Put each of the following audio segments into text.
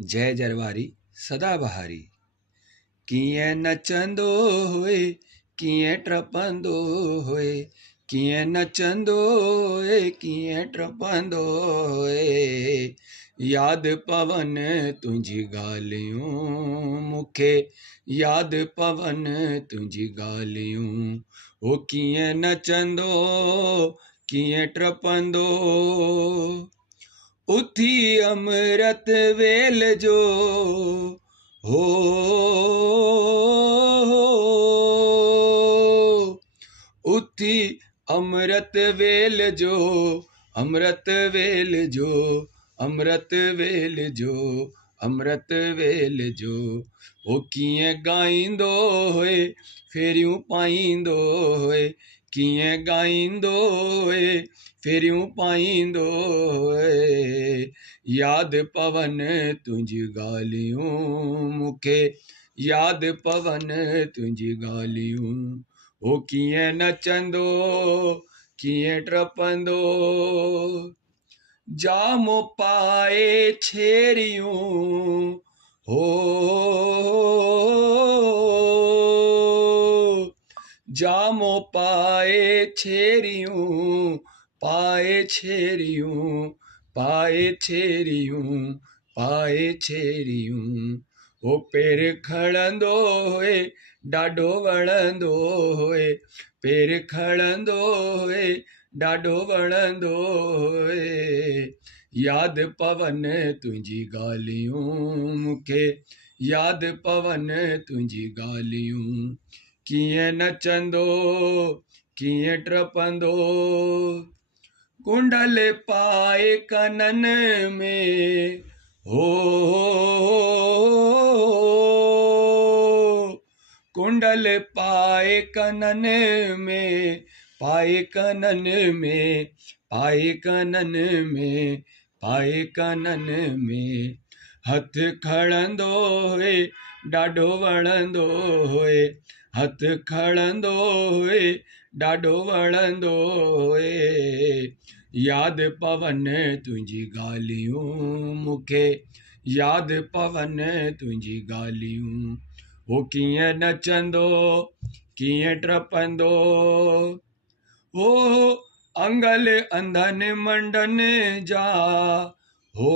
जय जरवारी सदा बहारी। कीअं नचंदो होए, कीअं टपंदो होए, कीअं नचंदो होए, कीअं टपंदो होए। यादि पवन तुंहिंजी ॻाल्हियूं मूंखे, यादि पवन तुंहिंजी ॻाल्हियूं। हो कीअं नचंदो, कीअं टपंदो, उथी अमृत वेल जो हो, उथी अमृत वेल जो, अमृत वेल जो, अमृत वेल जो, अमृत वेल जो। हो कीअं ॻाईंदो होए, फेरियूं पाईंदो होए, कीअं ॻाईंदो होए, फेरियूं पाईंदो होए। यादि पवन तुंहिंजी ॻाल्हियूं मूंखे, यादि पवन तुंहिंजी ॻाल्हियूं। हो कीअं नचंदो, कीअं टपंदो, जामो पाए छेरियूं हो, जामो पाए छेरियूं, पाए छेरियूं, पाए छेरियूं, पाए छेरियूं। हो पेर खणंदो होए, ॾाढो वणंदो होए, पेर खणंदो होए, ॾाढो वणंदो होए। यादि पवन तुंहिंजी ॻाल्हियूं मूंखे, यादि पवन तुंहिंजी ॻाल्हियूं। कीअं नचंदो, कीअं टपंदो, कुंडल पाए कननि में हो, कुंडल पाए कननि में, पाए कननि में, पाए कननि में, पाए कननि में। हथ खणंदो होए, ॾाढो वणंदो होए, हथ खणंदो होए, ॾाढो वणंदो होए। यादि पवन तुंहिंजी ॻाल्हियूं मूंखे, यादि पवन तुंहिंजी ॻाल्हियूं। हो कीअं नचंदो, कीअं टपंदो, हो अंगल अंधनि मंडन जा हो,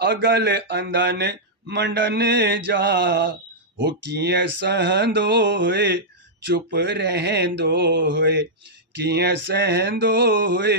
अगल अंधनि मंडन जा। हो कीअं सहंदो होए, चुप रहंदो होए, कीअं सहंदो होए,